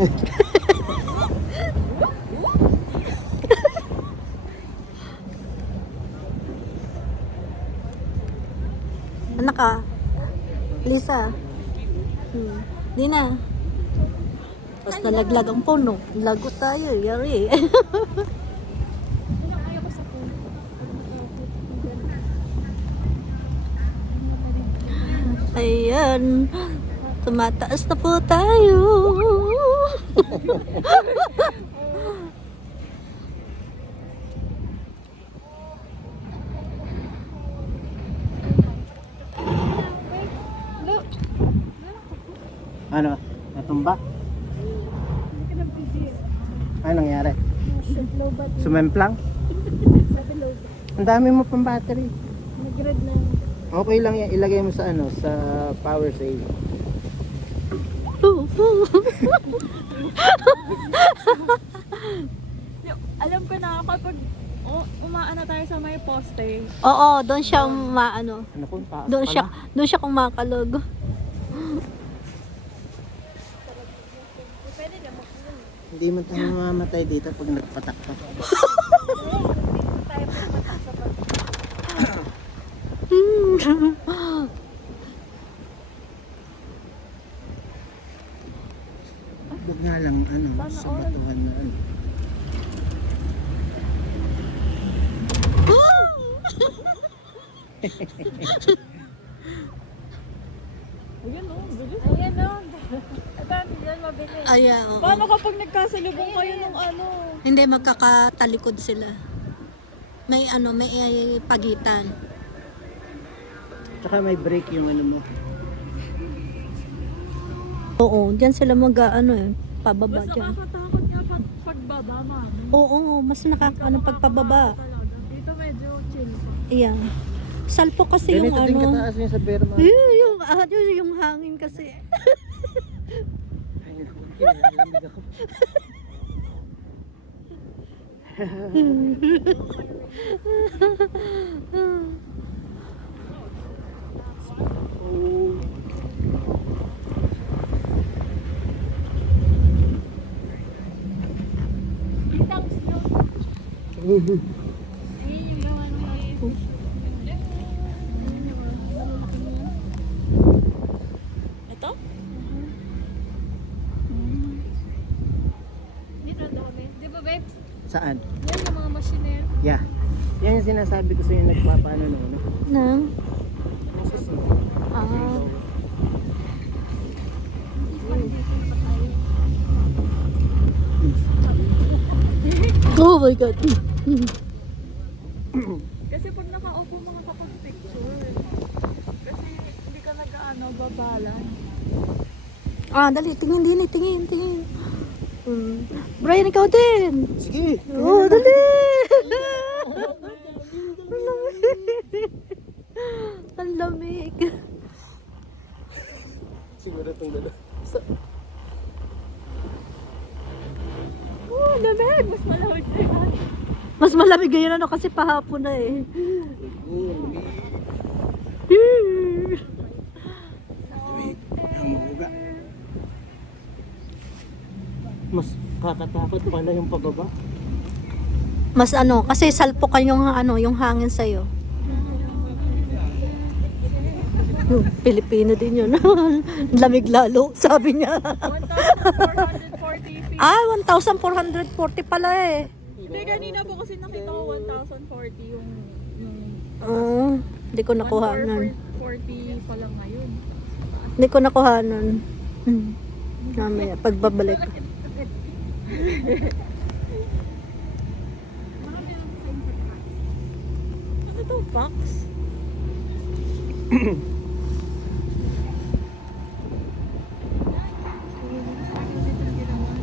Anak ka? Lisa? Di na. Tapos nalaglag ang puno. Lagot tayo. Yari. Ayan. Tumataas na po tayo. Ano? Natumba? Ano nangyari? Sumemplang? Ang dami mo pang battery. Nag-red na. Okay lang yan, ilagay mo sa ano, sa power save. Alam ko na kapag umaano tayo sa may poste. Oo, doon siya maano. Ano kung taas Doon siya kumakalog. Hindi man tayo mamamatay dito pag nagpatakpak. Huwag nga lang ano, sa batuhan na ano. Ayan o, bilis. Ayan o. Ito, yan mabilis. Ayan, oo. Paano kapag nagkasalubong kayo ng ano? Hindi, magkakatalikod sila. May ano, may pagitan. Tsaka may break yung ano mo. Oo, diyan sila ano pababa Mas dyan. nakakatakot nga pagbaba, mami. Oo, mas nakakaano pagpababa. Talaga. Dito medyo chill. Ayan. Salpo kasi yung Ganito din ano. kataas yung sa Berma. Yung hangin kasi. Ay, naku, kinalamig ako. Ito? Dito dami. Di ba, babe? Saan? Yan yung mga machine na yan. Yeah. Yan yung sinasabi ko sa iyo nagpapaano no. Nang? Ah. Oh my God. Kasi pag nakaupo mga kapag picture. Kasi hindi ka nag-ano, babalang. Dali, tingin. Brian, ikaw din. Sige. Oh, dali. Ang lamig. Siguro itong dala. Oh, lamig! Mas malawig na yan. Mas malamig ngayon kasi pahapon na eh. Ang muuga. Mas kakatakot pala yung pababa. Mas kasi salpokan yung hangin sa'yo. Yung Pilipino din yun. Lamig lalo, sabi niya. 1,440 feet. 1,440 pala eh. Hindi, kanina po kasi nakita ko 1,040 yung Hindi ko nakuhanan. 1,440 pa lang ngayon. Hindi ko nakuhanan. Mamaya, pagbabalik. Ano to, Fox?